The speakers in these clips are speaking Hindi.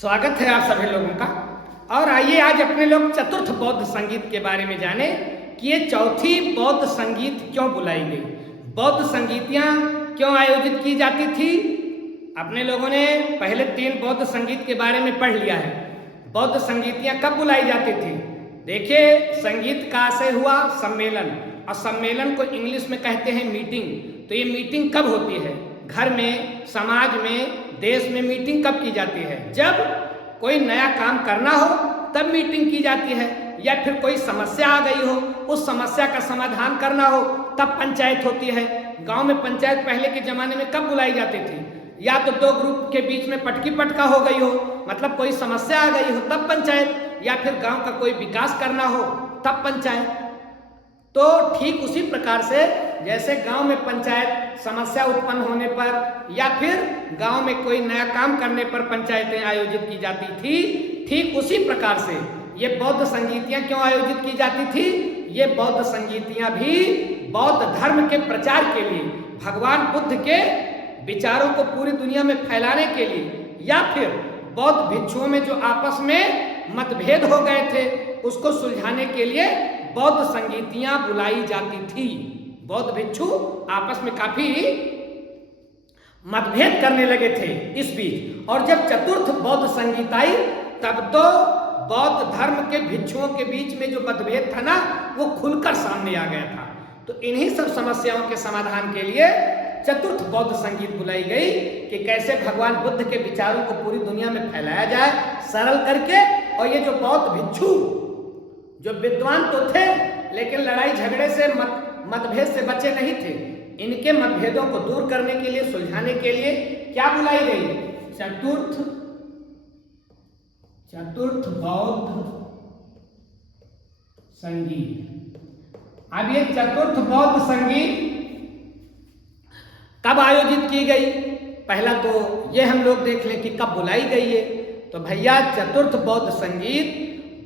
स्वागत है आप सभी लोगों का। और आइए आज अपने लोग चतुर्थ बौद्ध संगीत के बारे में जाने कि ये चौथी बौद्ध संगीत क्यों बुलाई गई, बौद्ध संगीतियाँ क्यों आयोजित की जाती थी। अपने लोगों ने पहले 3 बौद्ध संगीत के बारे में पढ़ लिया है। बौद्ध संगीतियाँ कब बुलाई जाती थी? देखिए, संगीत का आशय हुआ सम्मेलन, और सम्मेलन को इंग्लिश में कहते हैं मीटिंग। तो ये मीटिंग कब होती है? घर में, समाज में, देश में मीटिंग कब की जाती है? जब कोई नया काम करना हो तब मीटिंग की जाती है, या फिर कोई समस्या आ गई हो, उस समस्या का समाधान करना हो तब पंचायत होती है। गांव में पंचायत पहले के जमाने में कब बुलाई जाती थी? या तो 2 ग्रुप के बीच में पटकी पटका हो गई हो, मतलब कोई समस्या आ गई हो तब पंचायत, या फिर गांव का कोई विकास करना हो तब पंचायत। तो ठीक उसी प्रकार से जैसे गांव में पंचायत समस्या उत्पन्न होने पर या फिर गांव में कोई नया काम करने पर पंचायतें आयोजित की जाती थी, ठीक उसी प्रकार से ये बौद्ध संगीतियाँ क्यों आयोजित की जाती थी? ये बौद्ध संगीतियाँ भी बौद्ध धर्म के प्रचार के लिए, भगवान बुद्ध के विचारों को पूरी दुनिया में फैलाने के लिए, या फिर बौद्ध भिक्षुओं में जो आपस में मतभेद हो गए थे उसको सुलझाने के लिए बौद्ध संगीतियां बुलाई जाती थी। बौद्ध भिक्षु आपस में काफी मतभेद करने लगे थे इस बीच, और जब चतुर्थ बौद्ध संगीत आई तब तो बौद्ध धर्म के भिक्षुओं के बीच में जो मतभेद था ना, वो खुलकर सामने आ गया था। तो इन्हीं सब समस्याओं के समाधान के लिए चतुर्थ बौद्ध संगीत बुलाई गई कि कैसे भगवान बुद्ध के विचारों को पूरी दुनिया में फैलाया जाए सरल करके। और ये जो बौद्ध भिक्षु जो विद्वान तो थे लेकिन लड़ाई झगड़े से मतभेद से बचे नहीं थे, इनके मतभेदों को दूर करने के लिए, सुलझाने के लिए क्या बुलाई गई? चतुर्थ बौद्ध संगीत। अब ये चतुर्थ बौद्ध संगीत कब आयोजित की गई? पहला तो ये हम लोग देख लें कि कब बुलाई गई है। तो भैया, चतुर्थ बौद्ध संगीत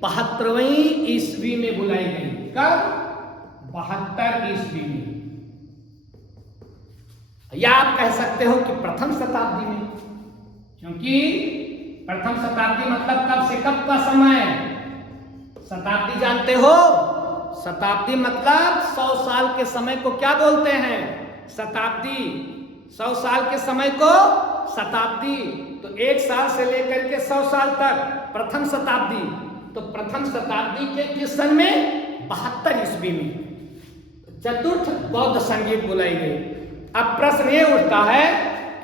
72वीं ईस्वी में बुलाई गई। कब? 72 ईस्वी में, या आप कह सकते हो कि प्रथम शताब्दी में, क्योंकि प्रथम शताब्दी मतलब कब से कब का समय? शताब्दी जानते हो? शताब्दी मतलब 100 साल के समय को क्या बोलते हैं? शताब्दी। 100 साल के समय को शताब्दी। तो 1 साल से लेकर के 100 साल तक प्रथम शताब्दी। तो प्रथम शताब्दी के किस सन में? 72 ईस्वी में चतुर्थ बौद्ध संगीत बुलाई गई। अब प्रश्न ये उठता है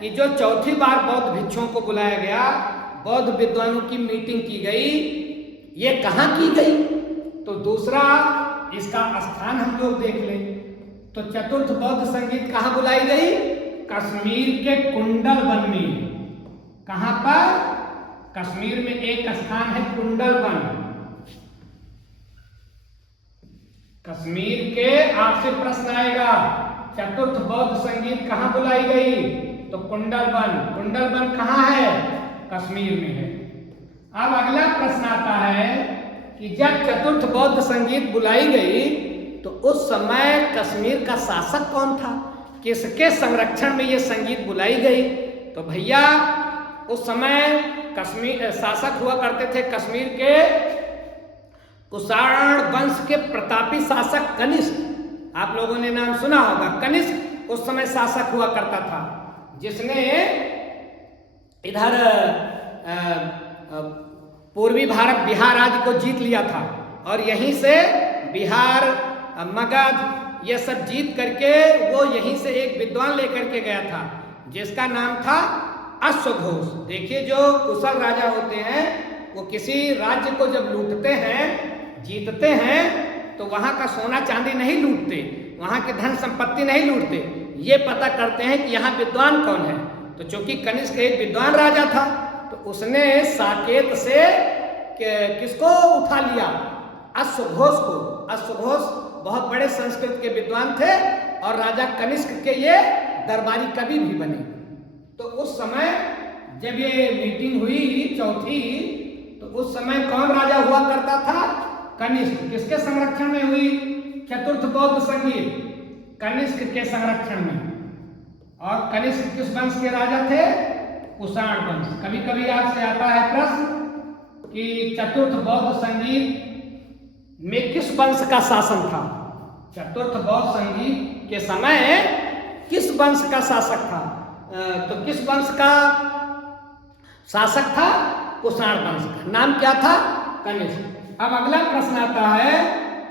कि जो चौथी बार बौद्ध भिक्षुओं को बुलाया गया, बौद्ध विद्वानों की मीटिंग की गई, ये कहाँ की गई? तो दूसरा इसका स्थान हम लोग देख लें। तो चतुर्थ बौद्ध संगीत कहाँ बुलाई गई? कश्मीर के कुंडल वन में। कहाँ पर? कश्मीर में एक स्थान है कुंडल वन। कश्मीर के, आपसे प्रश्न आएगा चतुर्थ बौद्ध संगीत कहाँ बुलाई गई? तो कुंडल वन। कुंडल वन कहाँ है? कश्मीर में है। अब अगला प्रश्न आता है कि जब चतुर्थ बौद्ध संगीत बुलाई गई तो उस समय कश्मीर का शासक कौन था? किसके संरक्षण में ये संगीत बुलाई गई? तो भैया, उस समय कश्मीर शासक हुआ करते थे कश्मीर के कुषाण वंश के प्रतापी शासक कनिष्क। आप लोगों ने नाम सुना होगा, कनिष्क उस समय शासक हुआ करता था, जिसने इधर पूर्वी भारत बिहार राज्य को जीत लिया था, और यहीं से बिहार, मगध ये सब जीत करके वो यहीं से एक विद्वान लेकर के गया था जिसका नाम था अश्वघोष। देखिए, जो कुशल राजा होते हैं वो किसी राज्य को जब लूटते हैं, जीतते हैं, तो वहां का सोना चांदी नहीं लूटते, वहां के धन संपत्ति नहीं लूटते, ये पता करते हैं कि यहाँ विद्वान कौन है। तो चूंकि कनिष्क एक विद्वान राजा था, तो उसने साकेत से किसको उठा लिया? अश्वघोष को। अश्वघोष बहुत बड़े संस्कृत के विद्वान थे और राजा कनिष्क के ये दरबारी कवि भी बने। तो उस समय जब ये मीटिंग हुई चौथी, तो उस समय कौन राजा हुआ करता था? कनिष्क। किसके संरक्षण में हुई चतुर्थ बौद्ध संगीत? कनिष्क के संरक्षण में। और कनिष्क किस वंश के राजा थे? कुषाण वंश। कभी कभी आपसे आता है प्रश्न कि चतुर्थ बौद्ध संगीत में किस वंश का शासन था? चतुर्थ बौद्ध संगीत के समय किस वंश का शासक था? तो किस वंश का शासक था? कुषाण वंश का। नाम क्या था? कनिष्क। अब अगला प्रश्न आता है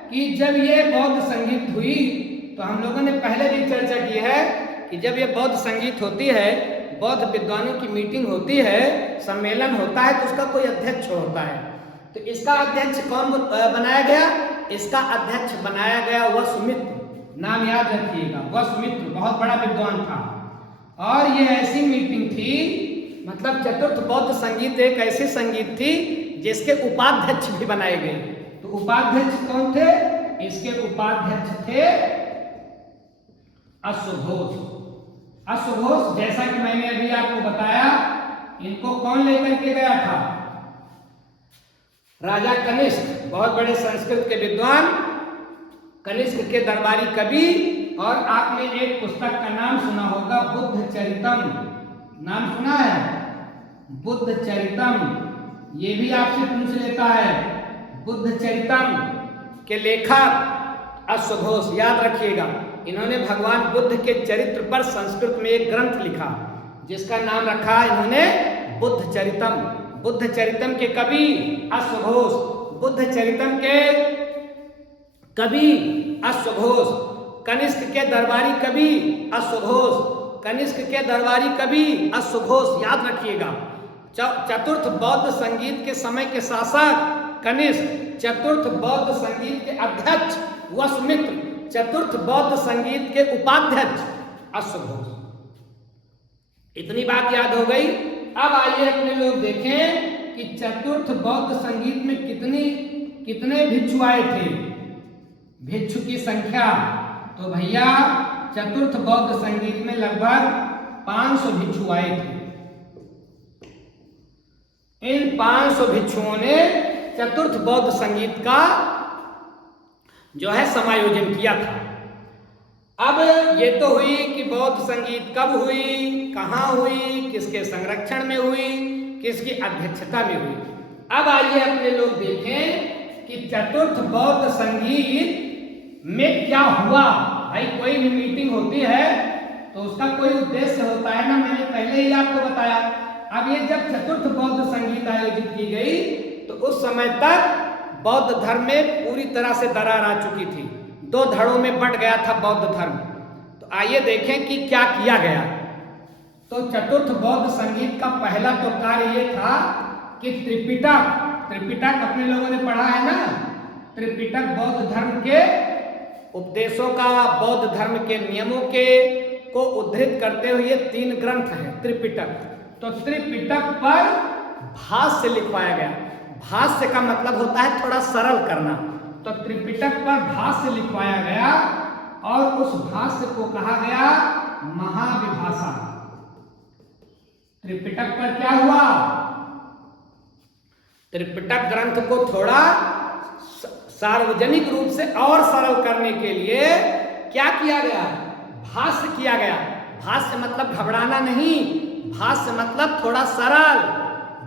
कि जब ये बौद्ध संगीत हुई, तो हम लोगों ने पहले भी चर्चा की है कि जब ये बौद्ध संगीत होती है, बौद्ध विद्वानों की मीटिंग होती है, सम्मेलन होता है, तो उसका कोई अध्यक्ष होता है। तो इसका अध्यक्ष कौन बनाया गया? इसका अध्यक्ष बनाया गया वसुमित्र। नाम याद रखिएगा, वसुमित्र बहुत बड़ा विद्वान था। और ये ऐसी मीटिंग थी, मतलब चतुर्थ बौद्ध संगीत एक ऐसी संगीत थी जिसके उपाध्यक्ष भी बनाए गए। तो उपाध्यक्ष कौन थे? इसके उपाध्यक्ष थे अश्वघोष। अश्वघोष, जैसा कि मैंने अभी आपको बताया, इनको कौन लेकर के गया था? राजा कनिष्क, बहुत बड़े संस्कृत के विद्वान, कनिष्क के दरबारी कवि। और आपने एक पुस्तक का नाम सुना होगा, बुद्ध चरितम। नाम सुना है? बुद्ध चरितम। ये भी आपसे पूछ लेता है। बुद्ध चरितम के लेखक अश्वघोष, याद रखिएगा। इन्होंने भगवान बुद्ध के चरित्र पर संस्कृत में एक ग्रंथ लिखा जिसका नाम रखा इन्होंने बुद्ध चरितम। बुद्ध चरितम के कवि अश्वघोष। बुद्ध चरितम के कवि अश्वघोष। कनिष्क के दरबारी कवि अश्वघोष। कनिष्क के दरबारी कवि अश्वघोष, याद रखिएगा। चतुर्थ बौद्ध संगीत के समय के शासक कनिष्क, चतुर्थ बौद्ध संगीत के अध्यक्ष वसुमित्र, चतुर्थ बौद्ध संगीत के उपाध्यक्ष अश्वघोष। इतनी बात याद हो गई। अब आइए अपने लोग देखें कि चतुर्थ बौद्ध संगीत में कितने भिक्षु आए थे, भिक्षु की संख्या। तो भैया चतुर्थ बौद्ध संगीत में लगभग 500 भिक्षु आए थे। इन 500 भिक्षुओं ने चतुर्थ बौद्ध संगीत का जो है समायोजन किया था। अब ये तो हुई कि बौद्ध संगीत कब हुई, कहाँ हुई, किसके संरक्षण में हुई, किसकी अध्यक्षता में हुई। अब आइए अपने लोग देखें कि चतुर्थ बौद्ध संगीत में क्या हुआ। भाई कोई भी मीटिंग होती है तो उसका कोई उद्देश्य होता है ना, मैंने पहले ही आपको बताया। अब ये जब चतुर्थ बौद्ध संगीत आयोजित की गई तो उस समय तक बौद्ध धर्म में पूरी तरह से दरार आ चुकी थी। 2 धड़ों में बंट गया था बौद्ध धर्म। तो आइए देखें कि क्या किया गया। तो चतुर्थ बौद्ध संगीत का पहला तो कार्य ये था कि त्रिपिटक अपने लोगों ने पढ़ा है ना, त्रिपिटक बौद्ध धर्म के उपदेशों का, बौद्ध धर्म के नियमों के को उद्धृत करते हुए 3 ग्रंथ हैं त्रिपिटक। तो त्रिपिटक पर भाष्य लिखवाया गया। भाष्य का मतलब होता है थोड़ा सरल करना। तो त्रिपिटक पर भाष्य लिखवाया गया और उस भाष्य को कहा गया महाविभाषा। त्रिपिटक पर क्या हुआ? त्रिपिटक ग्रंथ को थोड़ा सार्वजनिक रूप से और सरल करने के लिए क्या किया गया? भाष्य किया गया। भाष्य मतलब घबराना नहीं, भाष्य मतलब थोड़ा सरल,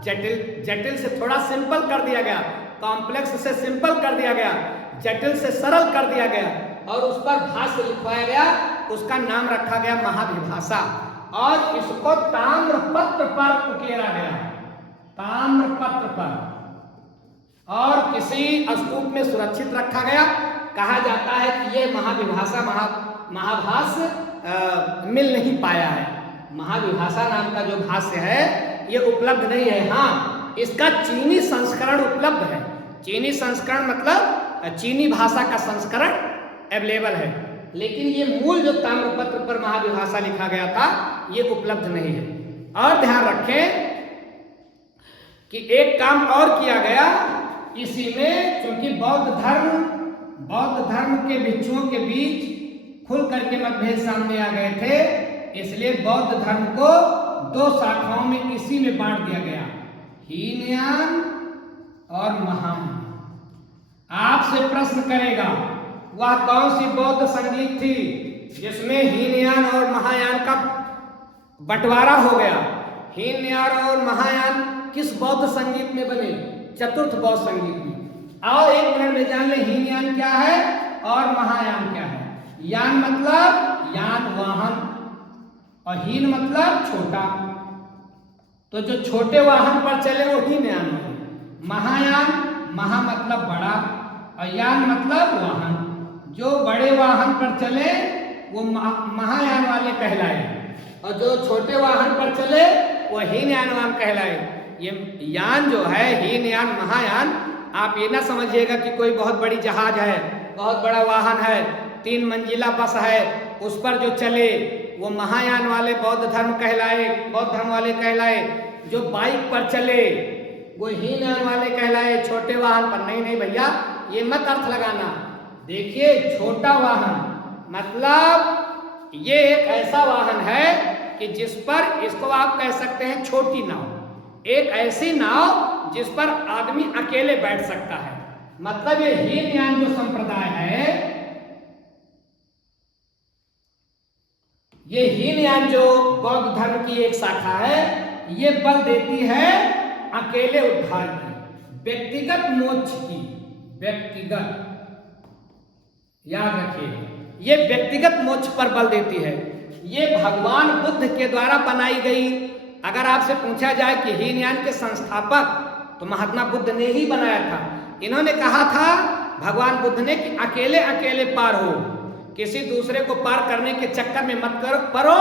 जटिल से थोड़ा सिंपल कर दिया गया, कॉम्प्लेक्स से सिंपल कर दिया गया, जटिल से सरल कर दिया गया और उस पर भाष्य लिखवाया गया। उसका नाम रखा गया महाविभाषा और इसको ताम्रपत्र पर उकेरा गया, ताम्रपत्र पर, और किसी स्तूप में सुरक्षित रखा गया। कहा जाता है कि ये महाविभाषा महाभाष्य मिल नहीं पाया है। महाविभाषा नाम का जो भाष्य है ये उपलब्ध नहीं है। हाँ, इसका चीनी संस्करण उपलब्ध है। चीनी संस्करण मतलब चीनी भाषा का संस्करण अवेलेबल है, लेकिन ये मूल जो ताम्रपत्र पर महाविभाषा लिखा गया था ये उपलब्ध नहीं है। और ध्यान रखें कि एक काम और किया गया इसी में, क्योंकि बौद्ध धर्म के भिक्षुओं के बीच खुल करके मतभेद सामने आ गए थे, इसलिए बौद्ध धर्म को 2 शाखाओं में इसी में बांट दिया गया, हीनयान और महायान। आपसे प्रश्न करेगा वह कौन सी बौद्ध संगीत थी जिसमें हीनयान और महायान का बंटवारा हो गया? हीनयान और महायान किस बौद्ध संगीत में बने? चतुर्थ बौद्ध संगीत में। आओ एक मिनट में जान ले हीनयान क्या है और महायान क्या है। यान मतलब यान वाहन और हीन मतलब छोटा, तो जो छोटे वाहन पर चले वो हीनयान है। महायान, महा मतलब बड़ा और यान मतलब वाहन, जो बड़े वाहन पर चले वो महायान वाले कहलाए और जो छोटे वाहन पर चले वो हीनयानवान कहलाए। ये यान जो है हीनयान महायान, आप ये ना समझिएगा कि कोई बहुत बड़ी जहाज है, बहुत बड़ा वाहन है, 3 मंजिला बस है, उस पर जो चले वो महायान वाले बौद्ध धर्म कहलाए, बौद्ध धर्म वाले कहलाए। जो बाइक पर चले वो हीनयान वाले कहलाए, छोटे वाहन पर। नहीं भैया, ये मत अर्थ लगाना। देखिए छोटा वाहन मतलब ये एक ऐसा वाहन है कि जिस पर, इसको आप कह सकते हैं छोटी नाव, एक ऐसी नाव जिस पर आदमी अकेले बैठ सकता है। मतलब ये हीनयान जो संप्रदाय है, ये हीनयान जो बौद्ध धर्म की एक शाखा है, ये बल देती है अकेले उद्धार की, व्यक्तिगत मोक्ष की। व्यक्तिगत, याद रखिए, ये व्यक्तिगत मोक्ष पर बल देती है। ये भगवान बुद्ध के द्वारा बनाई गई। अगर आपसे पूछा जाए कि हीनयान के संस्थापक, तो महात्मा बुद्ध ने ही बनाया था। इन्होंने कहा था भगवान बुद्ध ने कि अकेले अकेले पार हो, किसी दूसरे को पार करने के चक्कर में मत पड़ो,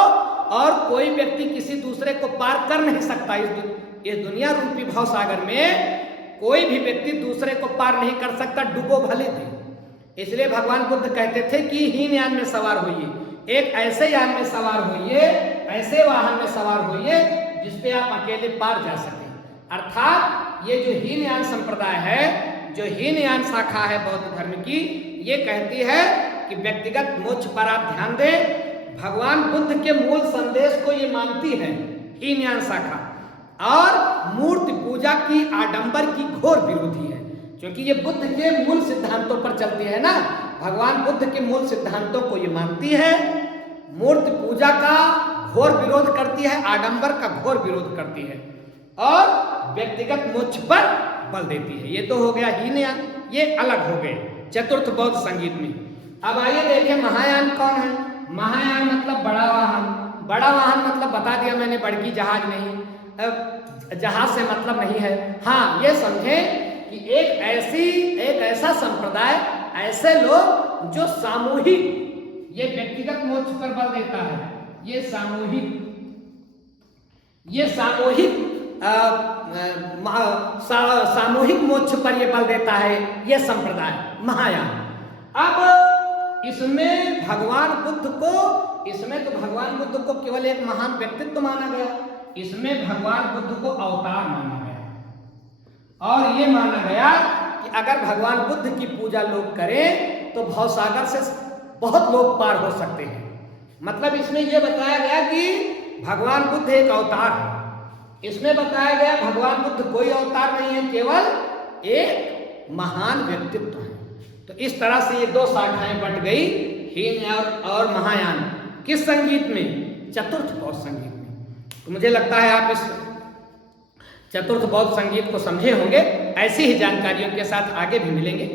और कोई व्यक्ति किसी दूसरे को पार कर नहीं सकता। इस दुनिया रूपी भव सागर में कोई भी व्यक्ति दूसरे को पार नहीं कर सकता, डूबो भले थे। इसलिए भगवान बुद्ध कहते थे कि हीनयान में सवार होइए, एक ऐसे यान में सवार होइए, ऐसे वाहन में सवार होइए जिसपे आप अकेले पार जा सकें। अर्थात ये जो हीनयान संप्रदाय है, जो हीनयान शाखा है बौद्ध धर्म की, ये कहती है कि व्यक्तिगत मोक्ष पर आप ध्यान दें। भगवान बुद्ध के मूल संदेश को ये मानती है हीनयान शाखा, और मूर्ति पूजा की आडंबर की घोर विरोधी है, क्योंकि ये बुद्ध के मूल सिद्धांतों पर चलती है ना। भगवान बुद्ध के मूल सिद्धांतों को ये मानती है, मूर्ति पूजा का घोर विरोध करती है, आडंबर का घोर विरोध करती है, और व्यक्तिगत मोक्ष पर बल देती है। ये तो हो गया हीनयान, ये अलग हो गए चतुर्थ बौद्ध संगीत में। अब आइए देखें महायान कौन है। महायान मतलब बड़ा वाहन। बड़ा वाहन मतलब बता दिया मैंने, बड़की जहाज नहीं, जहाज से मतलब नहीं है। हाँ, ये समझें कि एक ऐसा संप्रदाय, ऐसे लोग जो सामूहिक, ये व्यक्तिगत मोक्ष पर बल देता है, ये सामूहिक मोक्ष पर ये बल देता है, ये संप्रदाय महायान। अब इसमें भगवान बुद्ध को, इसमें तो भगवान बुद्ध को केवल एक महान व्यक्तित्व माना गया, इसमें भगवान बुद्ध को अवतार माना गया, और ये माना गया कि अगर भगवान बुद्ध की पूजा लोग करें तो भवसागर से बहुत लोग पार हो सकते हैं। मतलब इसमें यह बताया गया कि भगवान बुद्ध एक अवतार है। इसमें बताया गया भगवान बुद्ध कोई अवतार नहीं है, केवल एक महान व्यक्तित्व है। तो इस तरह से ये दो शाखाएं बट गई, हीनयान और महायान। किस संगीत में? चतुर्थ बौद्ध संगीत में। तो मुझे लगता है आप इस चतुर्थ बौद्ध संगीत को समझे होंगे। ऐसी ही जानकारियों के साथ आगे भी मिलेंगे।